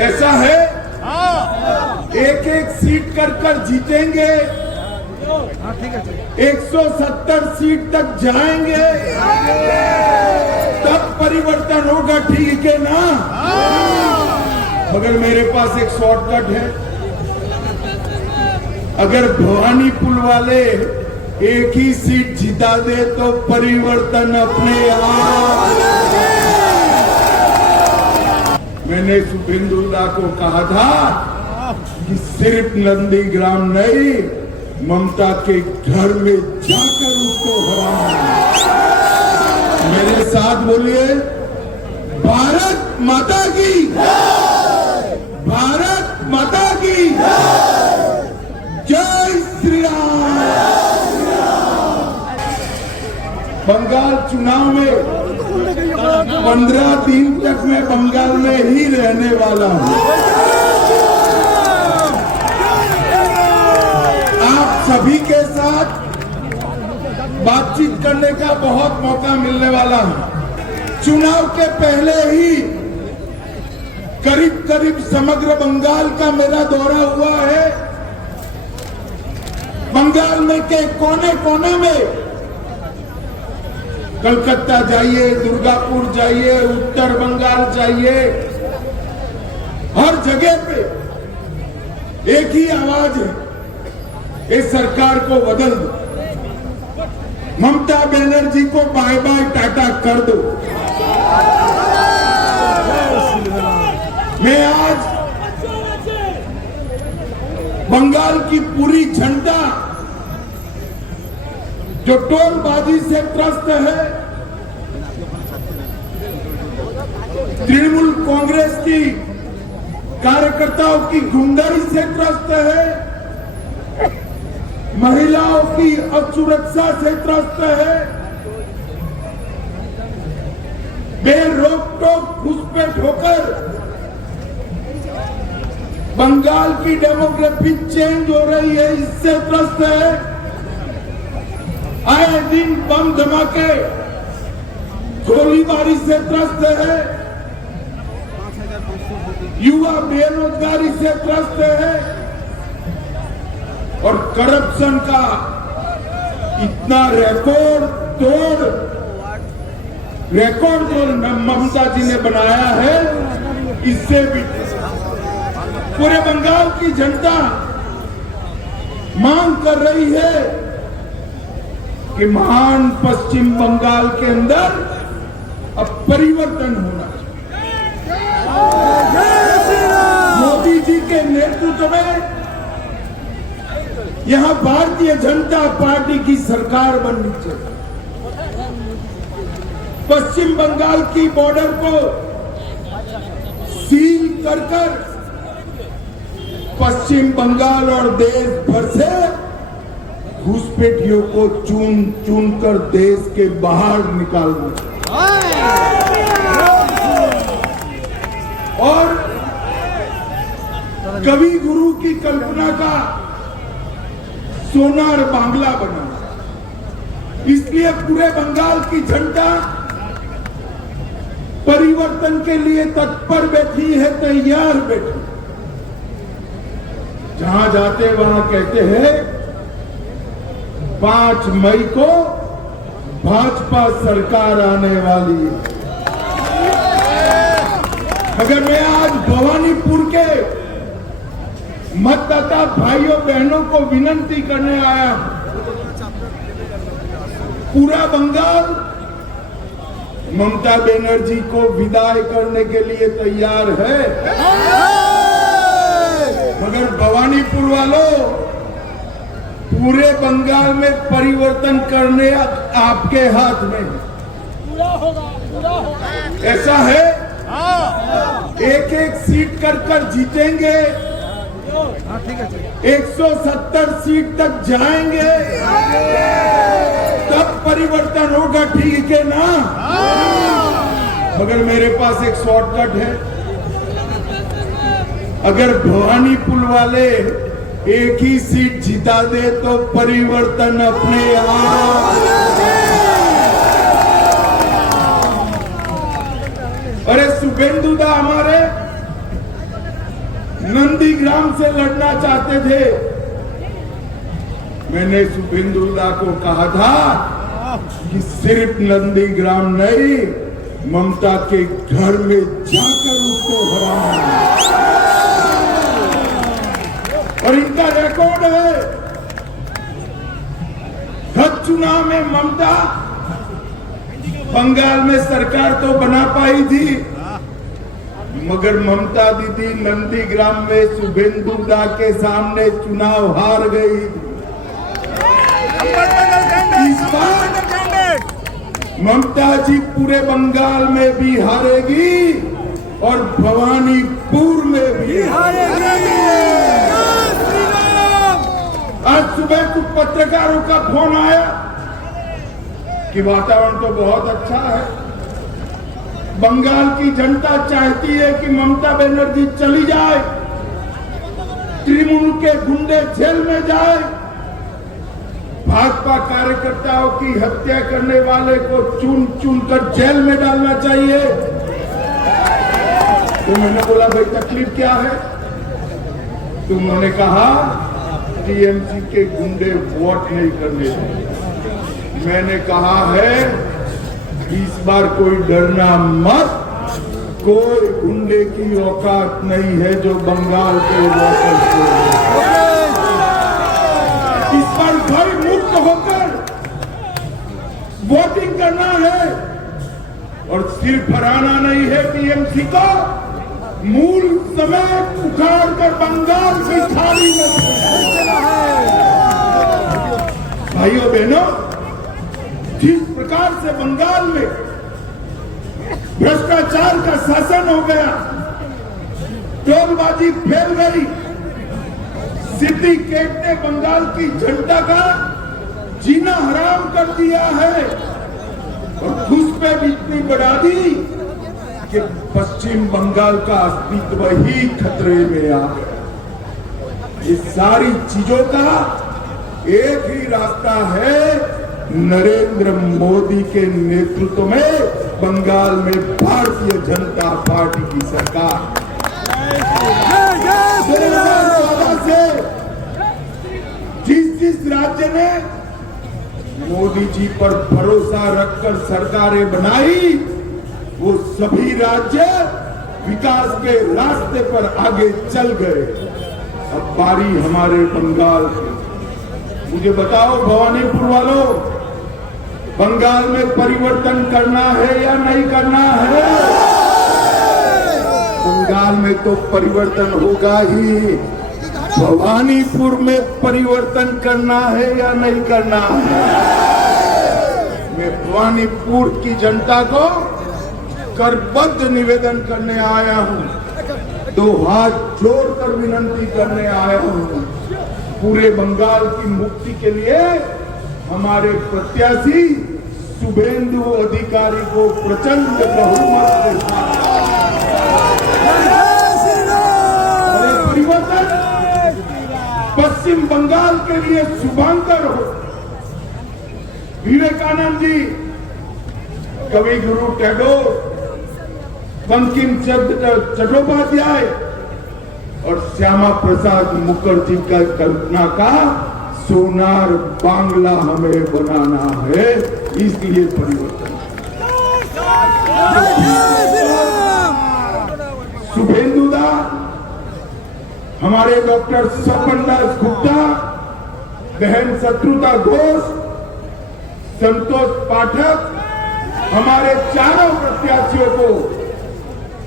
ऐसा है, एक एक सीट कर जीतेंगे, 170 सीट तक जाएंगे, तब परिवर्तन होगा, ठीक है ना? मगर मेरे पास एक शॉर्टकट है। अगर भवानीपुर वाले एक ही सीट जिता दे तो परिवर्तन अपने आप। मैंने शुभेंदुदा को कहा था कि सिर्फ नंदीग्राम नहीं, ममता के घर में जाकर उसको हराना। मेरे साथ बोलिए, भारत माता की, भारत माता की जय श्री राम। बंगाल चुनाव में 15 दिन तक मैं बंगाल में ही रहने वाला हूं। आप सभी के साथ बातचीत करने का बहुत मौका मिलने वाला है। चुनाव के पहले ही करीब करीब समग्र बंगाल का मेरा दौरा हुआ है। बंगाल में के कोने कोने में, कलकत्ता जाइए, दुर्गापुर जाइए, उत्तर बंगाल जाइए, हर जगह पे एक ही आवाज है, इस सरकार को बदल दो, ममता बनर्जी को बाय बाय टाटा कर दो। मैं आज बंगाल की पूरी जनता जो टोलबाजी से त्रस्त है, तृणमूल कांग्रेस की कार्यकर्ताओं की गुंडाई से त्रस्त है, महिलाओं की असुरक्षा से त्रस्त है, बेरोक टोक घुसपैठ होकर बंगाल की डेमोग्राफी चेंज हो रही है, इससे त्रस्त है। आए दिन बम धमाके, गोलीबारी से त्रस्त है, युवा बेरोजगारी से त्रस्त है, और करप्शन का इतना रिकॉर्ड जो ममता जी ने बनाया है, इससे भी पूरे बंगाल की जनता मांग कर रही है कि महान पश्चिम बंगाल के अंदर अब परिवर्तन होना चाहिए। मोदी जी के नेतृत्व में यहां भारतीय जनता पार्टी की सरकार बननी चाहिए। पश्चिम बंगाल की बॉर्डर को सील कर पश्चिम बंगाल और देश भर से घुसपैठियों को चुन कर देश के बाहर निकालना और कवि गुरु की कल्पना का सोनार बांग्ला बनाना। इसलिए पूरे बंगाल की जनता परिवर्तन के लिए तत्पर बैठी है, तैयार बैठी। जहां जाते वहां कहते हैं 5 मई को भाजपा सरकार आने वाली है। मगर मैं आज भवानीपुर के मतदाता भाइयों बहनों को विनती करने आया हूं। पूरा बंगाल ममता बनर्जी को विदाई करने के लिए तैयार है, मगर भवानीपुर वालों, पूरे बंगाल में परिवर्तन करने आपके हाथ में। पूरा होगा। ऐसा है, एक एक सीट कर जीतेंगे, 170 सीट तक जाएंगे, तब परिवर्तन होगा, ठीक है ना? मगर मेरे पास एक शॉर्टकट है। अगर भवानीपुर वाले एक ही सीट जिता दे तो परिवर्तन अपने आप। अरे शुभेंदुदा हमारे नंदीग्राम से लड़ना चाहते थे। मैंने शुभेंदुदा को कहा था कि सिर्फ नंदीग्राम नहीं, ममता के घर में जाकर उसको हराना। और इनका रिकॉर्ड है, हर चुनाव में ममता बंगाल में सरकार तो बना पाई थी, मगर ममता दीदी नंदीग्राम में शुभेंदुदा के सामने चुनाव हार गई। इस बार ममता जी पूरे बंगाल में भी हारेगी और भवानीपुर में भी हारेगी। आज सुबह कुछ पत्रकारों का फोन आया कि वातावरण तो बहुत अच्छा है, बंगाल की जनता चाहती है कि ममता बनर्जी चली जाए, तृणमूल के गुंडे जेल में जाए, भाजपा कार्यकर्ताओं की हत्या करने वाले को चुन चुन कर जेल में डालना चाहिए। तो मैंने बोला भाई तकलीफ क्या है? तो उन्होंने कहा टीएमसी के गुंडे वोट नहीं करने देंगे। मैंने कहा है इस बार कोई डरना मत, कोई गुंडे की औकात नहीं है जो बंगाल के वोटर्स को। इस बार भय मुक्त होकर वोटिंग करना है और सिर्फ हराना नहीं है टीएमसी को, मूल समेत उखाड़ कर बंगाल की खाड़ी में। भाइयों बहनों, जिस प्रकार से बंगाल में भ्रष्टाचार का शासन हो गया, टोलबाजी फैल गई, सिंडिकेट ने बंगाल की जनता का जीना हराम कर दिया है और घुसपैठ इतनी बढ़ा दी कि पश्चिम बंगाल का अस्तित्व ही खतरे में आ गया। इस सारी चीजों का एक ही रास्ता है, नरेंद्र मोदी के नेतृत्व में बंगाल में भारतीय जनता पार्टी की सरकार। 2014 से जिस राज्य ने मोदी जी पर भरोसा रखकर सरकारें बनाई, वो सभी राज्य विकास के रास्ते पर आगे चल गए। अब बारी हमारे बंगाल की। मुझे बताओ भवानीपुर वालों, बंगाल में परिवर्तन करना है या नहीं करना है? बंगाल में तो परिवर्तन होगा ही, भवानीपुर में परिवर्तन करना है या नहीं करना है? मैं भवानीपुर की जनता को करबद्ध निवेदन करने आया हूं, 2 हाथ जोड़कर विनंती करने आया हूं, पूरे बंगाल की मुक्ति के लिए हमारे प्रत्याशी शुभेंदु अधिकारी को प्रचंड बहुमत के साथ परिवर्तन पश्चिम बंगाल के लिए शुभांकर हो। विवेकानंद जी, कवि गुरु टैगोर, बंकिम चंद्र चट्टोपाध्याय और श्यामा प्रसाद मुखर्जी का कल्पना का सोनार बांग्ला हमें बनाना है, इसलिए परिवर्तन। शुभेंदुदा, हमारे डॉक्टर स्वपन दास गुप्ता, बहन शत्रुता घोष, संतोष पाठक, हमारे चारों प्रत्याशियों को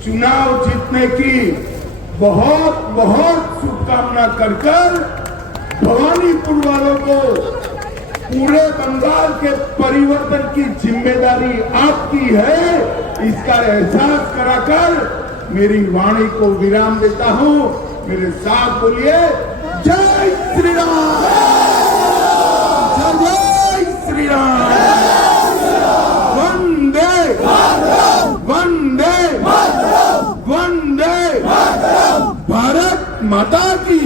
चुनाव जीतने की बहुत बहुत शुभकामना कर भवानीपुर वालों को पूरे बंगाल के परिवर्तन की जिम्मेदारी आपकी है, इसका एहसास कराकर मेरी वाणी को विराम देता हूं। मेरे साथ बोलिए, जय श्री राम, जय श्री राम, वंदे वंदे वंदे भारत माता की